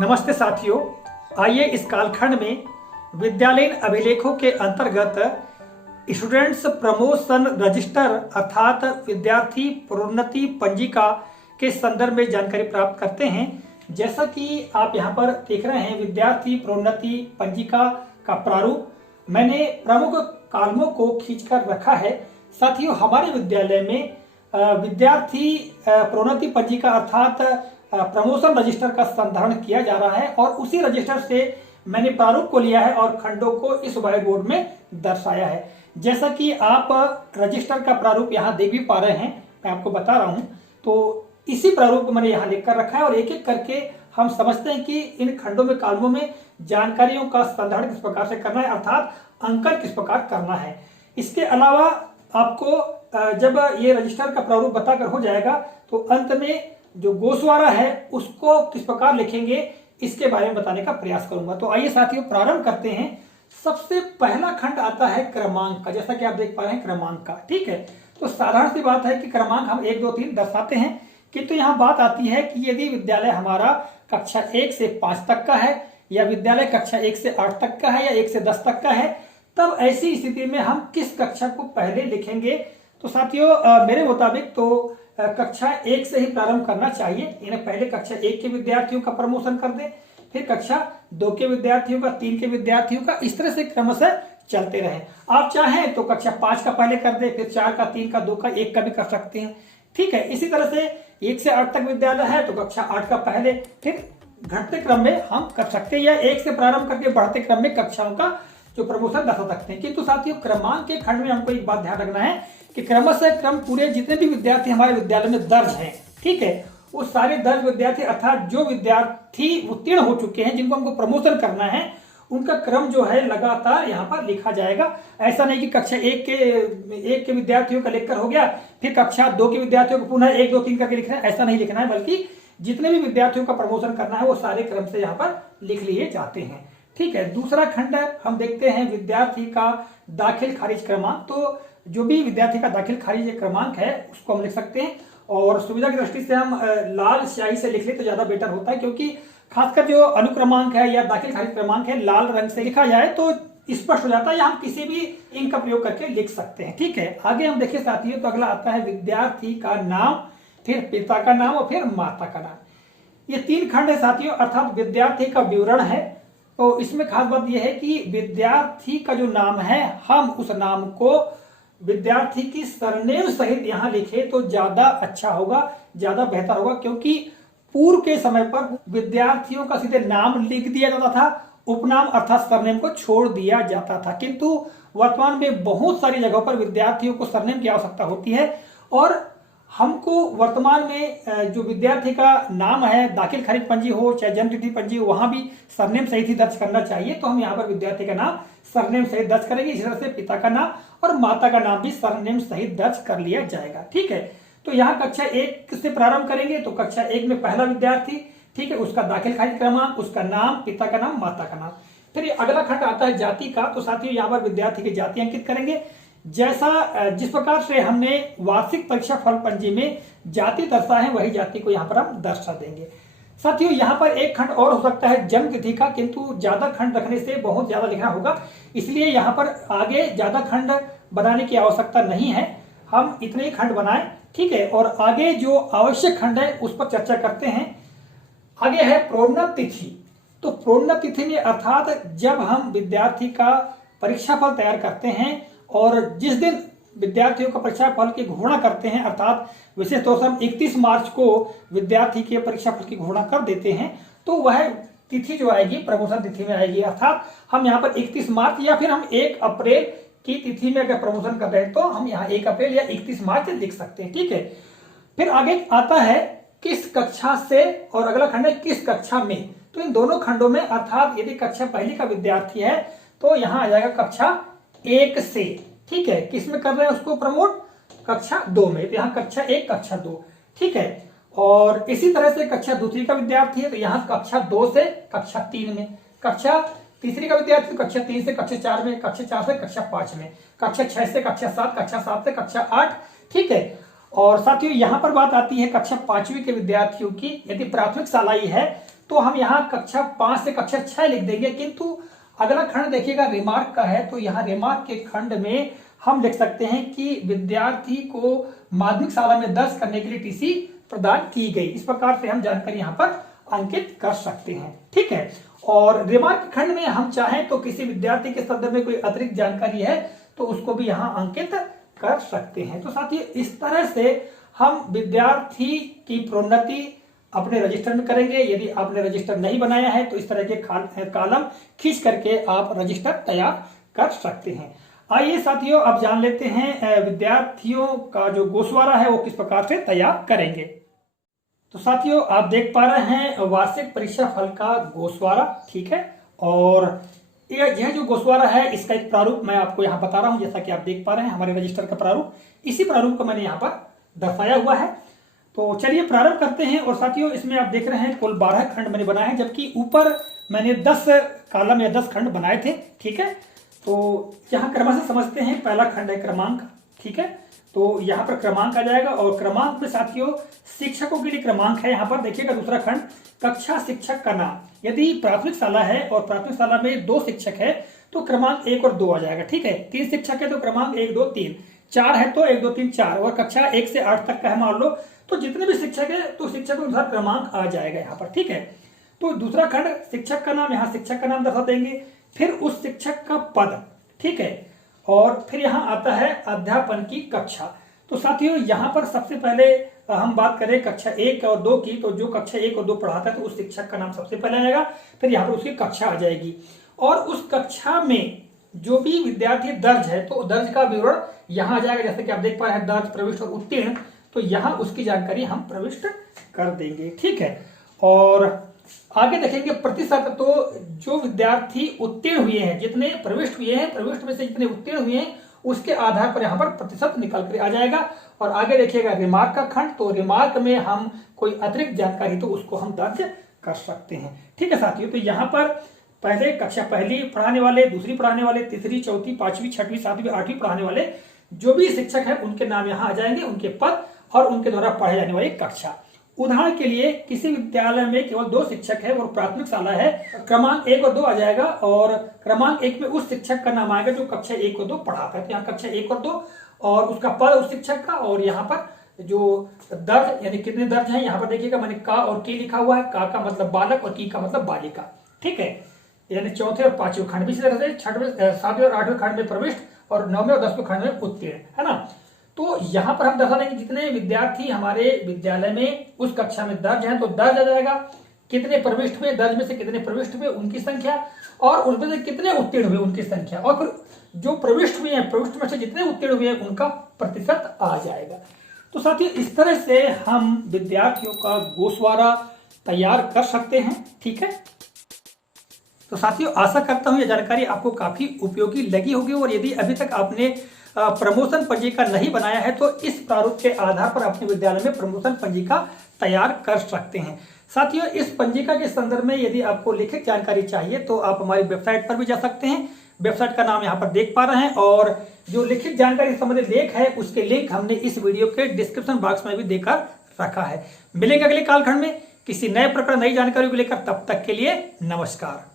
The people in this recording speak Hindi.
नमस्ते साथियों, आइए इस कालखंड में विद्यालयीन अभिलेखों के अंतर्गत स्टूडेंट्स प्रमोशन रजिस्टर अर्थात विद्यार्थी प्रोन्नति पंजिका के संदर्भ में जानकारी प्राप्त करते हैं। जैसा कि आप यहाँ पर देख रहे हैं, विद्यार्थी प्रोन्नति पंजिका का प्रारूप मैंने प्रमुख कालमों को खींचकर रखा है। साथियों, हमारे विद्यालय में विद्यार्थी प्रोन्नति पंजिका अर्थात प्रमोशन रजिस्टर का संधारण किया जा रहा है और उसी रजिस्टर से मैंने प्रारूप को लिया है और खंडों को इस व्हाइट बोर्ड में दर्शाया है। जैसा कि आप रजिस्टर का प्रारूप यहाँ देख भी पा रहे हैं, मैं आपको बता रहा हूँ, तो इसी प्रारूप को मैंने यहाँ लिख कर रखा है और एक एक करके हम समझते हैं कि इन खंडों में कालमों में जानकारियों का संधारण किस प्रकार से करना है अर्थात अंकन किस प्रकार करना है। इसके अलावा आपको जब ये रजिस्टर का प्रारूप बताकर हो जाएगा तो अंत में जो गोशवारा है उसको किस प्रकार लिखेंगे इसके बारे में बताने का प्रयास करूंगा। तो आइए साथियों, प्रारंभ करते हैं। सबसे पहला खंड आता है क्रमांक का। जैसा कि आप देख पा रहे हैं क्रमांक का, ठीक है। तो साधारण सी बात है कि क्रमांक हम 1 2 3 दर्शाते हैं, किंतु यहाँ बात आती है कि यदि विद्यालय हमारा कक्षा 1 से 5 तक का है या विद्यालय कक्षा 1 से 8 तक का है या 1 से 10 तक का है, तब ऐसी स्थिति में हम किस कक्षा को पहले लिखेंगे। तो साथियों, मेरे मुताबिक तो कक्षा 1 से ही प्रारंभ करना चाहिए। इन्हें पहले कक्षा 1 के विद्यार्थियों का प्रमोशन कर दें, फिर कक्षा 2 के विद्यार्थियों का, 3 के विद्यार्थियों का, इस तरह से क्रमशः चलते रहें। आप चाहें तो कक्षा 5 का पहले कर दें, फिर 4 का, 3 का, 2 का, 1 का भी कर सकते हैं, ठीक है। इसी तरह से 1 से 8 तक विद्यालय है तो कक्षा 8 का पहले, फिर घटते क्रम में हम कर सकते हैं या 1 से प्रारंभ करके बढ़ते क्रम में कक्षाओं का जो प्रमोशन दर्शा सकते हैं। किंतु साथियों, क्रमांक के खंड में हमको एक बात ध्यान रखना है कि क्रमशः क्रम पूरे जितने भी विद्यार्थी हमारे विद्यालय में दर्ज हैं, ठीक है, वो सारे दर्ज विद्यार्थी अर्थात जो विद्यार्थी उत्तीर्ण हो चुके हैं जिनको हमको प्रमोशन करना है, उनका क्रम जो है लगातार यहाँ पर लिखा जाएगा। ऐसा नहीं कि कक्षा 1 के विद्यार्थियों का लिखकर हो गया, फिर कक्षा 2 के विद्यार्थियों को पुनः 1 2 3 करके लिखना है, ऐसा नहीं लिखना है, बल्कि जितने भी विद्यार्थियों का प्रमोशन करना है वो सारे क्रम से यहाँ पर लिख लिए जाते हैं, ठीक है। दूसरा खंड हम देखते हैं विद्यार्थी का दाखिल खारिज क्रमांक। तो जो भी विद्यार्थी का दाखिल खारिज क्रमांक है उसको हम लिख सकते हैं और सुविधा की दृष्टि से हम लाल स्याही से लिख ले तो ज्यादा बेटर होता है, क्योंकि खासकर जो अनुक्रमांक है या दाखिल खारिज क्रमांक है लाल रंग से लिखा जाए तो स्पष्ट हो जाता है, या हम किसी भी इंक का प्रयोग करके लिख सकते हैं, ठीक है। आगे हम देखिए साथियों, तो अगला आता है विद्यार्थी का नाम, फिर पिता का नाम और फिर माता का नाम। ये 3 खंड है साथियों, अर्थात विद्यार्थी का विवरण है। तो इसमें खास बात यह है कि विद्यार्थी का जो नाम है हम उस नाम को विद्यार्थी की सरनेम सहित यहाँ लिखे तो ज्यादा अच्छा होगा, ज्यादा बेहतर होगा, क्योंकि पूर्व के समय पर विद्यार्थियों का सीधे नाम लिख दिया जाता था, उपनाम अर्थात सरनेम को छोड़ दिया जाता था। किंतु वर्तमान में बहुत सारी जगहों पर विद्यार्थियों को सरनेम की आवश्यकता होती है और हमको वर्तमान में जो विद्यार्थी का नाम है, दाखिल खारिज पंजी हो चाहे जन्म तिथि पंजी हो, वहां भी सरनेम सहित ही दर्ज करना चाहिए। तो हम यहाँ पर विद्यार्थी का नाम सरनेम सहित दर्ज करेंगे। इसी तरह से पिता का नाम और माता का नाम भी सरनेम सहित दर्ज कर लिया जाएगा, ठीक है। तो यहाँ कक्षा 1 से प्रारंभ करेंगे तो कक्षा 1 में पहला विद्यार्थी, ठीक है, उसका दाखिल खारिज क्रमांक, उसका नाम, पिता का नाम, माता का नाम। फिर अगला खंड आता है जाति का। तो साथियों, यहाँ पर विद्यार्थी की जाति अंकित करेंगे। जिस प्रकार से हमने वार्षिक परीक्षा फल पंजी में जाति दर्शा है वही जाति को यहाँ पर हम दर्शा देंगे। साथियों, यहाँ पर एक खंड और हो सकता है जन्म तिथि का, किंतु ज्यादा खंड रखने से बहुत ज्यादा लिखना होगा, इसलिए यहाँ पर आगे ज्यादा खंड बनाने की आवश्यकता नहीं है, हम इतने ही खंड बनाएं, ठीक है। और आगे जो आवश्यक खंड है उस पर चर्चा करते हैं। आगे है प्रोन्नत तिथि। तो प्रोन्नत तिथि में अर्थात जब हम विद्यार्थी का परीक्षा फल तैयार करते हैं और जिस दिन विद्यार्थियों का परीक्षा फल की घोषणा करते हैं, अर्थात विशेष तौर से हम 31 मार्च को विद्यार्थी के परीक्षा फल की घोषणा कर देते हैं, तो वह तिथि जो आएगी प्रमोशन तिथि में आएगी। अर्थात हम यहाँ पर 31 मार्च या फिर हम 1 अप्रैल की तिथि में अगर प्रमोशन कर रहे हैं तो हम यहाँ 1 अप्रैल या 31 मार्च लिख सकते हैं, ठीक है। फिर आगे आता है किस कक्षा से और अगला खंड है किस कक्षा में। तो इन दोनों खंडों में अर्थात यदि कक्षा पहली का विद्यार्थी है तो यहाँ आ जाएगा कक्षा 1 से, ठीक है। किस में कर रहे हैं उसको प्रमोट, कक्षा 2 में, तो यहाँ कक्षा 1 कक्षा 2, ठीक है। और इसी तरह से कक्षा दूसरी का विद्यार्थी है तो यहाँ कक्षा 2 से कक्षा 3 में, कक्षा तीसरी का विद्यार्थी कक्षा 3 से कक्षा 4 में, कक्षा 4 से कक्षा 5 में, कक्षा 6 से कक्षा 7, कक्षा 7 से कक्षा 8, ठीक है। और साथियों यहाँ पर बात आती है कक्षा 5वीं के विद्यार्थियों की। यदि प्राथमिक शाला ही है तो हम यहाँ कक्षा 5 से कक्षा 6 लिख देंगे, किंतु अगला खंड देखिएगा रिमार्क का है, तो यहाँ रिमार्क के खंड में हम लिख सकते हैं कि विद्यार्थी को माध्यमिक शाला में दर्ज करने के लिए टीसी प्रदान की गई। इस प्रकार से हम जानकारी यहाँ पर अंकित कर सकते हैं। ठीक है, और रिमार्क खंड में हम चाहें तो किसी विद्यार्थी के संदर्भ में कोई अतिरिक्त जानकारी है तो उसको भी यहाँ अंकित कर सकते हैं। तो साथियों इस तरह से हम विद्यार्थी की प्रोन्नति अपने रजिस्टर में करेंगे। यदि आपने रजिस्टर नहीं बनाया है तो इस तरह के कॉलम खींच करके आप रजिस्टर तैयार कर सकते हैं। आइए साथियों अब जान लेते हैं विद्यार्थियों का जो गोशवारा है वो किस प्रकार से तैयार करेंगे। तो साथियों आप देख पा रहे हैं वार्षिक परीक्षा फल का गोशवारा। ठीक है, और यह जो गोशवारा है इसका एक प्रारूप मैं आपको यहाँ बता रहा हूँ। जैसा कि आप देख पा रहे हैं हमारे रजिस्टर का प्रारूप, इसी प्रारूप को मैंने यहाँ पर दर्शाया हुआ है। तो चलिए प्रारंभ करते हैं। और साथियों इसमें आप देख रहे हैं कुल 12 खंड मैंने बनाए हैं, जबकि ऊपर मैंने 10 कॉलम या 10 खंड बनाए थे। ठीक है, तो यहाँ क्रमशः समझते हैं। पहला खंड है क्रमांक। ठीक है, तो यहाँ पर क्रमांक आ जाएगा, और क्रमांक में साथियों शिक्षकों के लिए क्रमांक है। यहाँ पर देखिएगा दूसरा खंड कक्षा शिक्षक का नाम। यदि प्राथमिक शाला है और प्राथमिक शाला में 2 शिक्षक है तो क्रमांक 1 और 2 आ जाएगा। ठीक है, 3 शिक्षक है तो क्रमांक 1 2 3, 4 है तो 1 2 3 4, और कक्षा 1 से 8 तक का है मान लो, तो जितने भी शिक्षक है तो शिक्षक के अनुसार क्रमांक आ जाएगा यहाँ पर। ठीक है, तो दूसरा खंड शिक्षक का नाम, यहाँ शिक्षक का नाम दर्शा देंगे, फिर उस शिक्षक का पद। ठीक है, और फिर यहाँ आता है अध्यापन की कक्षा। तो साथियों यहाँ पर सबसे पहले हम बात करें कक्षा 1 और 2 की, तो जो कक्षा 1 और 2 पढ़ाता है तो उस शिक्षक का नाम सबसे पहले आएगा, फिर यहाँ पर उसकी कक्षा आ जाएगी, और उस कक्षा में जो भी विद्यार्थी दर्ज है तो दर्ज का विवरण यहाँ आ जाएगा। जैसे कि आप देख पा रहे हैं दर्ज, प्रविष्ट और उत्तीर्ण, तो यहाँ उसकी जानकारी हम प्रविष्ट कर देंगे। ठीक है, और आगे देखेंगे प्रतिशत। तो जो विद्यार्थी उत्तीर्ण हुए हैं, जितने प्रविष्ट हुए हैं, प्रविष्ट में से जितने उत्तीर्ण हुए हैं उसके आधार पर यहाँ पर प्रतिशत निकल कर आ जाएगा। और आगे देखिएगा रिमार्क का खंड, तो रिमार्क में हम कोई अतिरिक्त जानकारी तो उसको हम दर्ज कर सकते हैं। ठीक है साथियों, तो यहाँ पर पहले कक्षा पहली पढ़ाने वाले, दूसरी पढ़ाने वाले, तीसरी, चौथी, 5वीं, 6वीं, 7वीं, 8वीं पढ़ाने वाले जो भी शिक्षक है उनके नाम यहाँ आ जाएंगे, उनके पद और उनके द्वारा पढ़ाई जाने वाली कक्षा। उदाहरण के लिए किसी विद्यालय में केवल 2 शिक्षक है और प्राथमिक शाला है, क्रमांक 1 और 2 आ जाएगा, और क्रमांक 1 में उस शिक्षक का नाम आएगा जो कक्षा 1 और 2 पढ़ाता है। तो यहाँ कक्षा 1 और 2 और उसका पद उस शिक्षक का, और यहाँ पर जो दर्ज यानी कितने दर्ज हैं यहाँ पर देखिएगा मैंने का और की लिखा हुआ है। का मतलब बालक और की का मतलब बालिका। ठीक है, यानी चौथे और 5वें खंड भी इसी तरह से 6वें, 7वें और 8वें खंड में प्रविष्ट, और 9वें और 10वें खंड में उत्तीर्ण, है ना। तो यहाँ पर हम दर्शा देंगे जितने विद्यार्थी हमारे विद्यालय में उस कक्षा में दर्ज हैं तो दर्ज आ जाएगा, कितने प्रविष्ट हुए, दर्ज में से कितने प्रविष्ट हुए उनकी संख्या, और उनमें से कितने उत्तीर्ण हुए उनकी संख्या, और फिर जो प्रविष्ट हुए हैं, प्रविष्ट में से जितने उत्तीर्ण हुए हैं उनका प्रतिशत आ जाएगा। तो साथियों इस तरह से हम विद्यार्थियों का गोशवारा तैयार कर सकते हैं। ठीक है, तो साथियों आशा करता हूं यह जानकारी आपको काफी उपयोगी लगी होगी, और यदि अभी तक आपने प्रमोशन पंजिका नहीं बनाया है तो इस प्रारूप के आधार पर अपने विद्यालय में प्रमोशन पंजिका तैयार कर सकते हैं। साथियों इस पंजिका के संदर्भ में यदि आपको लिखित जानकारी चाहिए तो आप हमारी वेबसाइट पर भी जा सकते हैं। वेबसाइट का नाम यहाँ पर देख पा रहे हैं, और जो लिखित जानकारी संबंधित लेख है उसके लिंक हमने इस वीडियो के डिस्क्रिप्शन बॉक्स में भी देकर रखा है। मिलेंगे अगले कालखंड में किसी नए प्रकरण, नई जानकारी को लेकर। तब तक के लिए नमस्कार।